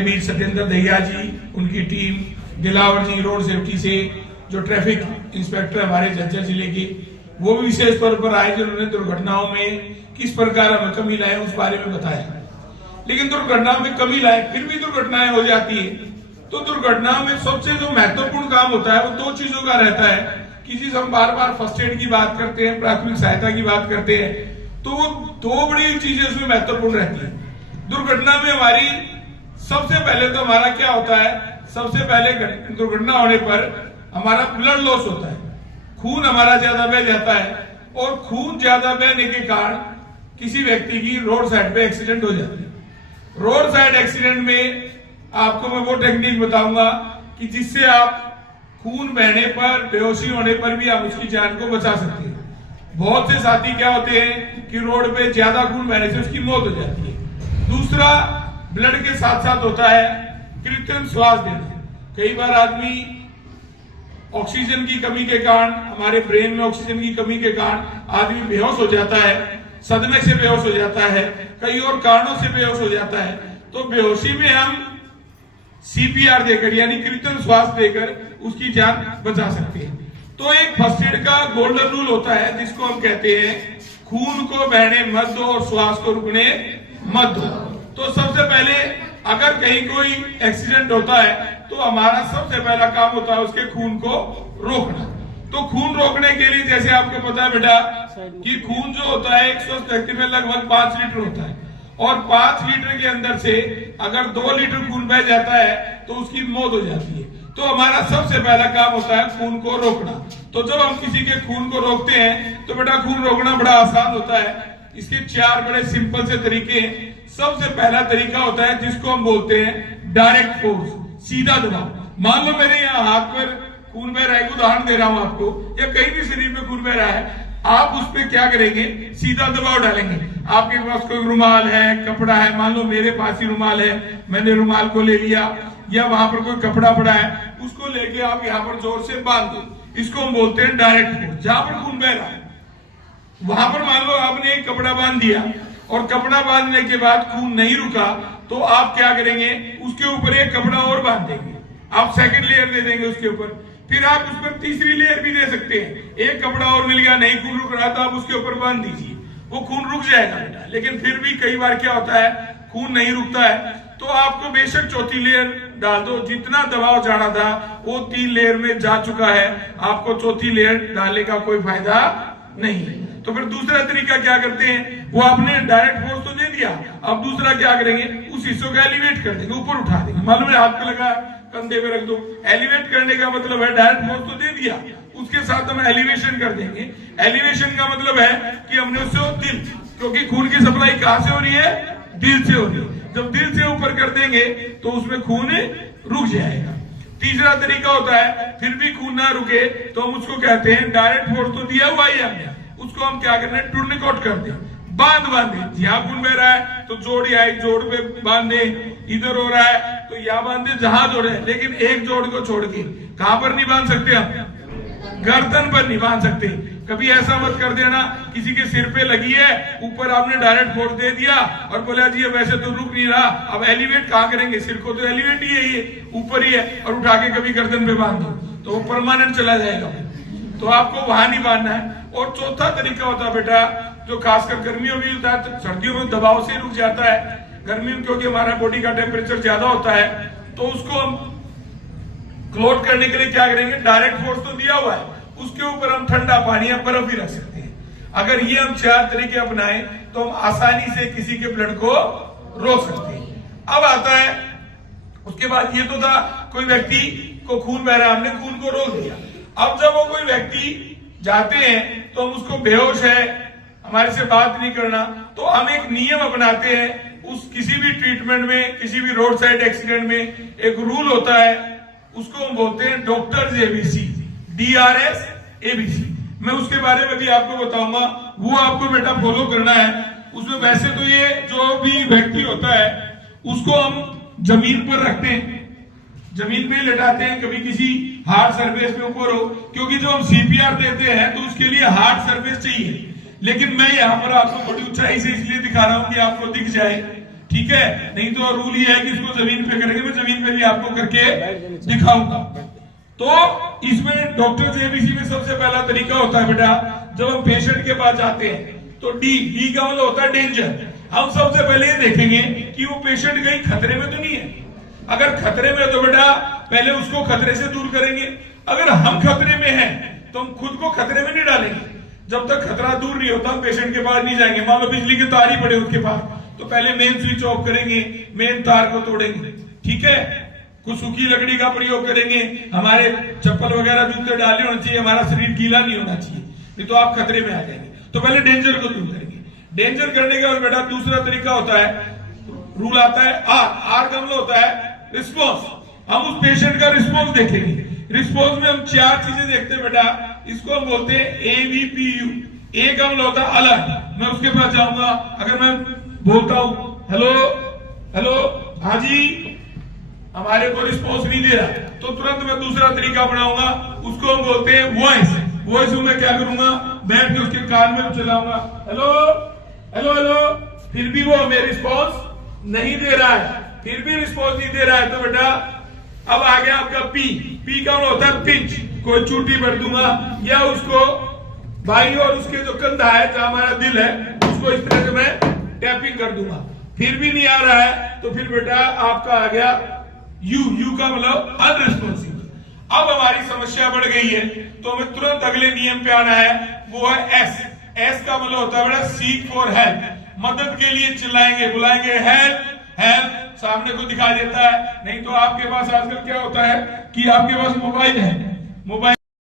वीर सत्येंद्र दहिया जी, उनकी टीम, दिलावर जी road safety से, जो ट्रैफिक इंस्पेक्टर हमारे झज्जर जिले के, वो भी विशेष तौर पर आए जिन्होंने दुर्घटनाओं में किस प्रकार हमें कमी लाए उस बारे में बताया। लेकिन दुर्घटनाओं में कमी लाए फिर भी दुर्घटनाएं हो जाती है। तो दुर्घटनाओं में सबसे जो महत्वपूर्ण काम होता है वो दो चीजों का रहता है कि चीज हम बार बार फर्स्ट एड की बात करते हैं, प्राथमिक सहायता की बात करते हैं, तो वो दो बड़ी चीजें उसमें महत्वपूर्ण रहती है। दुर्घटना में हमारी सबसे पहले तो हमारा क्या होता है, सबसे पहले दुर्घटना होने पर हमारा ब्लड लॉस होता है, खून हमारा ज्यादा बह जाता है और खून ज्यादा बहने के कारण किसी व्यक्ति की रोड साइड पे एक्सीडेंट हो जाती है। रोड साइड एक्सीडेंट में आपको मैं वो टेक्निक बताऊंगा कि जिससे आप खून बहने पर, बेहोशी होने पर भी आप उसकी जान को बचा सकते हैं। बहुत से साथी क्या होते हैं कि रोड पे ज्यादा खून बहने से उसकी मौत हो जाती है। दूसरा, ब्लड के साथ साथ होता है कृत्रिम श्वास देना। कई बार आदमी ऑक्सीजन की कमी के कारण, हमारे ब्रेन में ऑक्सीजन की कमी के कारण आदमी बेहोश हो जाता है, सदमे से बेहोश हो जाता है, कई और कारणों से बेहोश हो जाता है। तो बेहोशी में हम सीपीआर देकर यानी कृत्रिम श्वास देकर उसकी जान बचा सकते हैं। तो एक फर्स्ट एड का गोल्डन रूल होता है जिसको हम कहते हैं खून को बहने मत दो और श्वास को रुकने मत दो। तो सबसे पहले अगर कहीं कोई एक्सीडेंट होता है तो हमारा सबसे पहला काम होता है उसके खून को रोकना। तो खून रोकने के लिए जैसे आपको पता है बेटा कि खून जो होता है एक स्वस्थ व्यक्ति में लगभग 5 लीटर होता है और 5 लीटर के अंदर से अगर 2 लीटर खून बह जाता है तो उसकी मौत हो जाती है। तो हमारा सबसे पहला काम होता है खून को रोकना। तो जब हम किसी के खून को रोकते हैं तो बेटा खून रोकना बड़ा आसान होता है। इसके 4 बड़े सिंपल से तरीके हैं। सबसे पहला तरीका होता है जिसको हम बोलते हैं डायरेक्ट फोर्स, सीधा दबाव। मान लो मेरे यहाँ हाथ पर खून बह रहा है, उदाहरण दे रहा हूं आपको, या कहीं भी शरीर में खून बह रहा है, आप उस पर क्या करेंगे, सीधा दबाव डालेंगे। आपके पास कोई रुमाल है, कपड़ा है, मान लो मेरे पास ही रुमाल है, मैंने रुमाल को ले लिया, या वहां पर कोई कपड़ा पड़ा है उसको लेके आप यहाँ पर जोर से बांध दो। इसको हम बोलते हैं डायरेक्ट फोर्स। जहां पर खून बह रहा है वहां पर मान लो आपने एक कपड़ा बांध दिया और कपड़ा बांधने के बाद खून नहीं रुका तो आप क्या करेंगे, उसके ऊपर एक कपड़ा और बांध देंगे, आप सेकंड लेयर दे देंगे उसके ऊपर। फिर आप उस पर तीसरी लेयर भी दे सकते हैं। एक कपड़ा और मिल गया, नहीं खून रुक रहा तो आप उसके ऊपर बांध दीजिए, वो खून रुक जाएगा बेटा। लेकिन फिर भी कई बार क्या होता है खून नहीं रुकता है तो आपको बेशक चौथी लेयर डाल दो। जितना दबाव जाना था वो 3 लेयर में जा चुका है, आपको चौथी लेयर डालने का कोई फायदा नहीं। तो फिर दूसरा तरीका क्या करते हैं, वो आपने डायरेक्ट फोर्स तो दे दिया, अब दूसरा क्या करेंगे, उस हिस्से को एलिवेट कर देंगे, ऊपर उठा देंगे। मालूम है हाथ पे लगा कंधे पे रख दो, एलिवेट करने का मतलब है डायरेक्ट फोर्स तो दे दिया, उसके साथ हम एलिवेशन कर देंगे। एलिवेशन का मतलब है कि हमने उससे दिल, क्योंकि खून की सप्लाई कहां से हो रही है, दिल से हो रही है, जब दिल से ऊपर कर देंगे तो उसमें खून रुक जाएगा। तीसरा तरीका होता है फिर भी खून ना रुके तो हम उसको कहते हैं डायरेक्ट फोर्स तो दिया हुआ ही हमने, उसको हम क्या करना है, टूर्निकेट कर दें, बांधे। यहाँ खून बह रहा है तो जोड़ या एक जोड़ पे बांधे, इधर हो रहा है तो यहाँ बांधे जहां जोड़े, लेकिन एक जोड़ को छोड़ के कहां पर नहीं बांध सकते, हम गर्दन पर नहीं बांध सकते। कभी ऐसा मत कर देना किसी के सिर पे लगी है, ऊपर आपने डायरेक्ट फोर्स दे दिया और बोला जी वैसे तो रुक नहीं रहा, अब एलिवेट कहां करेंगे, सिर को तो एलिवेट ही है, ये ऊपर ही है, और उठा के कभी गर्दन पे बांध दो तो वो परमानेंट चला जाएगा। तो आपको वहां नहीं बांधना है। और चौथा तरीका होता है बेटा जो खासकर गर्मियों में होता है, सर्दियों में दबाव से रुक जाता है, गर्मियों में क्योंकि हमारा बॉडी का टेम्परेचर ज्यादा होता है तो उसको हम क्लोज करने के लिए क्या करेंगे, डायरेक्ट फोर्स तो दिया हुआ है, उसके ऊपर हम ठंडा पानी या बर्फ भी रख सकते हैं। अगर ये हम 4 तरीके अपनाएं तो हम आसानी से किसी के ब्लड को रोक सकते हैं। अब आता है उसके बाद, ये तो था कोई व्यक्ति को खून बह रहा, हमने खून को रोक दिया। अब जब वो कोई व्यक्ति जाते हैं तो हम उसको बेहोश है, हमारे से बात नहीं करना, तो हम एक नियम अपनाते हैं। उस किसी भी ट्रीटमेंट में, किसी भी रोड साइड एक्सीडेंट में एक रूल होता है, उसको हम बोलते हैं डॉक्टर्स एबीसी, DRS ABC। मैं उसके बारे में भी आपको बताऊंगा, वो आपको बेटा फॉलो करना है। उसमें वैसे तो ये जो भी व्यक्ति होता है उसको हम जमीन पर रखते हैं, जमीन पे लेटाते हैं, कभी किसी हार्ड सरफेस पे ऊपर हो, क्योंकि जो हम CPR देते हैं तो उसके लिए हार्ड सरफेस चाहिए। लेकिन मैं यहाँ पर आपको बड़ी ऊंचाई से इसलिए दिखा रहा हूं कि आपको दिख जाए, ठीक है, नहीं तो रूल ये है कि इसको जमीन पे करेंगे, मैं जमीन पे भी आपको करके दिखाऊंगा। तो इसमें डॉक्टर जेबीसी में सबसे पहला तरीका होता है बेटा, जब हम पेशेंट के पास जाते हैं तो डी का मतलब होता है डेंजर। हम सबसे पहले ये देखेंगे कि वो पेशेंट कहीं खतरे में तो नहीं है। अगर खतरे में है तो बेटा पहले उसको खतरे से दूर करेंगे। अगर हम खतरे में हैं तो हम खुद को खतरे में नहीं डालेंगे। जब तक खतरा दूर नहीं होता हम पेशेंट के पास नहीं जाएंगे। मान लो बिजली की तार ही पड़े उसके पास, तो पहले मेन स्विच ऑफ करेंगे, मेन तार को तोड़ेंगे, ठीक है। कुछ सूखी लकड़ी का प्रयोग करेंगे, हमारे चप्पल वगैरह जूते डाले होने चाहिए, हमारा शरीर गीला नहीं होना चाहिए, नहीं तो आप खतरे में आ जाएंगे। तो पहले डेंजर को दूर करेंगे। डेंजर करने के बाद बेटा दूसरा तरीका होता है, रूल आता है आर का मतलब होता है रिस्पॉन्स। हम उस पेशेंट का रिस्पॉन्स देखेंगे। रिस्पॉन्स में हम 4 चीजें देखते हैं बेटा, इसको हम बोलते हैं AVPU। ए का मतलब होता है अलर्ट। मैं उसके पास जाऊंगा, अगर मैं बोलता हूं हेलो हेलो हाँ जी, हमारे को रिस्पॉन्स नहीं दे रहा, तो तुरंत मैं दूसरा तरीका बनाऊंगा, उसको हम बोलते हैं वॉइस। वॉइस में मैं क्या करूंगा, बैठ के उसके कान में चलाऊंगा हेलो हेलो हेलो, फिर भी वो हमें रिस्पॉन्स नहीं दे रहा है, फिर भी रिस्पॉन्स नहीं दे रहा है, तो बेटा अब आ गया आपका पी का होता है पिंच। कोई चूटी भर दूंगा या उसको भाई और उसके जो कंधा है जहां हमारा दिल है उसको इस तरह से मैं टैपिंग कर दूंगा, फिर भी नहीं आ रहा है, तो फिर बेटा आपका आ गया यू का मतलब अनरिस्पॉन्सिव। अब हमारी समस्या बढ़ गई है तो हमें तुरंत अगले नियम पे आना है, वो है एस का मतलब होता है बेटा सीक फॉर हेल्प। मदद के लिए चिल्लाएंगे, बुलाएंगे हेल्प हेल्प, सामने को दिखा देता है। नहीं तो आपके पास आजकल क्या होता है कि आपके पास मोबाइल है, मोबाइल